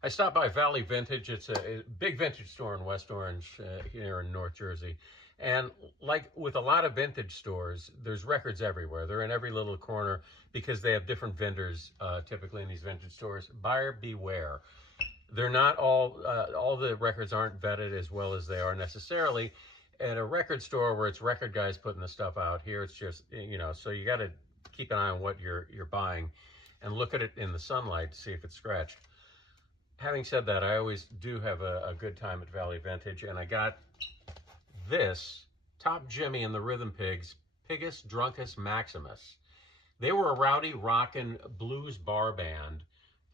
I stopped by Valley Vintage. It's a big vintage store in West Orange here in North Jersey. And like with a lot of vintage stores, there's records everywhere. They're in every little corner because they have different vendors typically in these vintage stores. Buyer beware. They're not all the records aren't vetted as well as they are necessarily at a record store where it's record guys putting the stuff out. Here it's just, so you got to keep an eye on what you're buying and look at it in the sunlight to see if it's scratched. Having said that, I always do have a good time at Valley Vintage, and I got this Top Jimmy and the Rhythm Pigs, Pigus Druncus Maximus. They were a rowdy rockin' blues bar band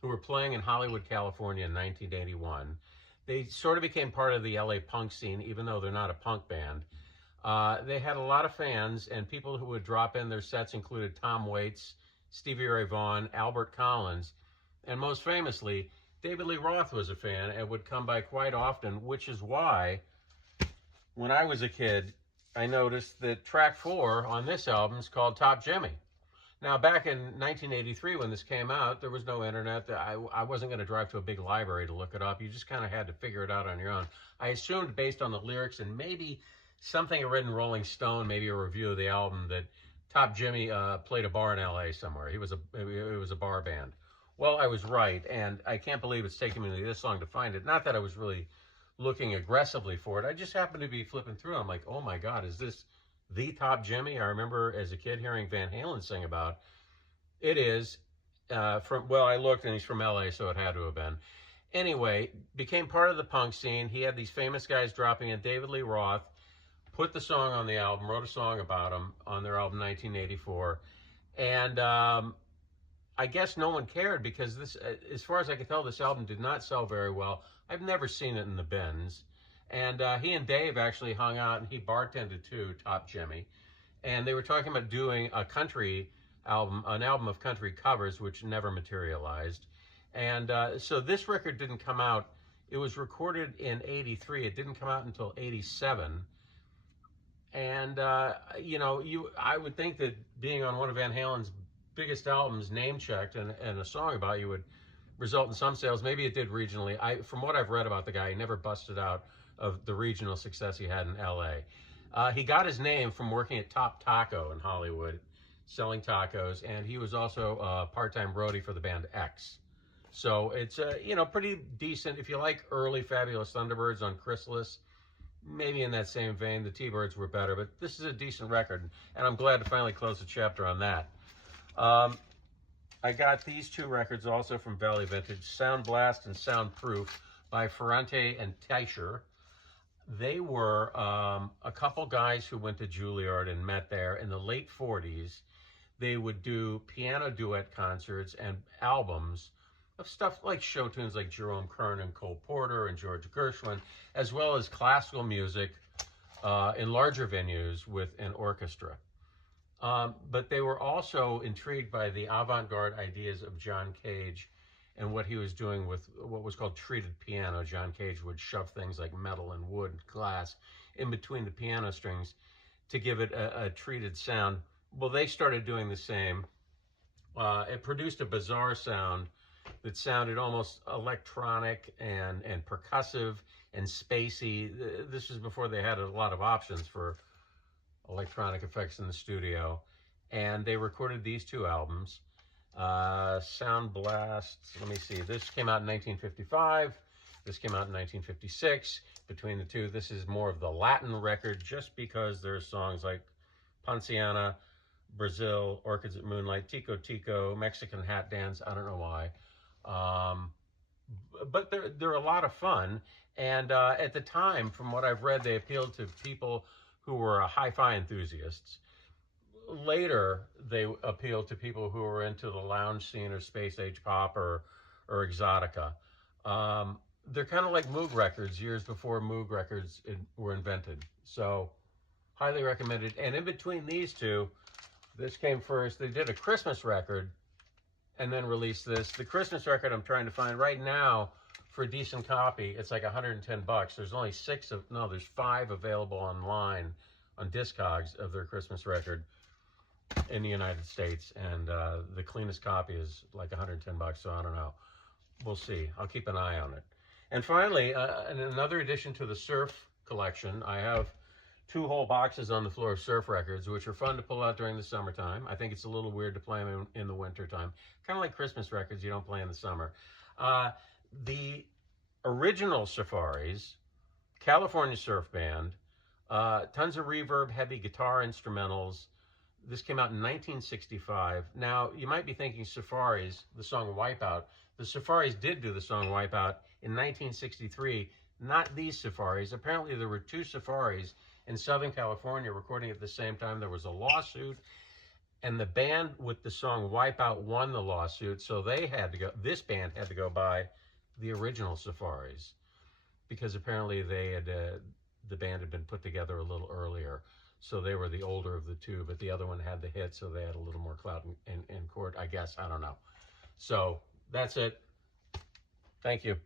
who were playing in Hollywood, California in 1981. They sort of became part of the LA punk scene, even though they're not a punk band. They had a lot of fans, and people who would drop in. Their sets included Tom Waits, Stevie Ray Vaughan, Albert Collins, and most famously, David Lee Roth was a fan and would come by quite often, which is why when I was a kid, I noticed that track 4 on this album is called Top Jimmy. Now, back in 1983 when this came out, there was no internet. I wasn't going to drive to a big library to look it up. You just kind of had to figure it out on your own. I assumed based on the lyrics and maybe something I read in Rolling Stone, maybe a review of the album, that Top Jimmy played a bar in LA somewhere. It was a bar band. Well, I was right, and I can't believe it's taken me this long to find it. Not that I was really looking aggressively for it. I just happened to be flipping through. I'm like, oh my God, is this the Top Jimmy? I remember as a kid hearing Van Halen sing about it. Is I looked and he's from LA, so it had to have been. Anyway, became part of the punk scene. He had these famous guys dropping in. David Lee Roth put the song on the album, wrote a song about him on their album 1984. And I guess no one cared because this, as far as I can tell, this album did not sell very well. I've never seen it in the bins. And he and Dave actually hung out, and he bartended too, Top Jimmy. And they were talking about doing a country album, an album of country covers, which never materialized. And so this record didn't come out. It was recorded in '83. It didn't come out until '87. And, I would think that being on one of Van Halen's biggest albums, name checked, and a song about you would result in some sales. Maybe it did regionally. From what I've read about the guy, he never busted out of the regional success he had in LA. He got his name from working at Top Taco in Hollywood, selling tacos, and he was also a part-time roadie for the band X. So it's pretty decent. If you like early Fabulous Thunderbirds on Chrysalis, maybe in that same vein, the T-Birds were better, but this is a decent record, and I'm glad to finally close the chapter on that. I got these two records also from Valley Vintage, Sound Blast and Soundproof by Ferrante and Teicher. They were a couple guys who went to Juilliard and met there in the late 40s. They would do piano duet concerts and albums of stuff like show tunes like Jerome Kern and Cole Porter and George Gershwin, as well as classical music in larger venues with an orchestra. But they were also intrigued by the avant-garde ideas of John Cage and what he was doing with what was called treated piano. John Cage would shove things like metal and wood and glass in between the piano strings to give it a treated sound. Well, they started doing the same. It produced a bizarre sound that sounded almost electronic and percussive and spacey. This was before they had a lot of options for electronic effects in the studio. And they recorded these two albums. Sound Blast, let me see, this came out in 1955. This came out in 1956. Between the two, this is more of the Latin record just because there's songs like Ponciana, Brazil, Orchids at Moonlight, Tico Tico, Mexican Hat Dance, I don't know why. But they're a lot of fun. And at the time, from what I've read, they appealed to people who were hi-fi enthusiasts. Later, they appealed to people who were into the lounge scene or space age pop or exotica. They're kind of like Moog records years before Moog records were invented. So, highly recommended. And in between these two, this came first. They did a Christmas record and then released this. The Christmas record I'm trying to find right now for a decent copy, it's like $110. There's only there's 5 available online on Discogs of their Christmas record in the United States, and the cleanest copy is like $110, so I don't know. we'll see. I'll keep an eye on it. And finally, in another addition to the surf collection, I have 2 whole boxes on the floor of surf records, which are fun to pull out during the summertime. I think it's a little weird to play them in the wintertime. Kind of like Christmas records you don't play in the summer. The original Safaris, California Surf Band, tons of reverb, heavy guitar instrumentals. This came out in 1965. Now, you might be thinking Safaris, the song Wipeout. The Safaris did do the song Wipeout in 1963, not these Safaris. Apparently, there were 2 Safaris in Southern California recording at the same time. There was a lawsuit, and the band with the song Wipeout won the lawsuit, so they had to go, this band had to go buy the original Safaris, because apparently they had, the band had been put together a little earlier. So they were the older of the 2, but the other one had the hit, so they had a little more clout in court, I guess. I don't know. So that's it. Thank you.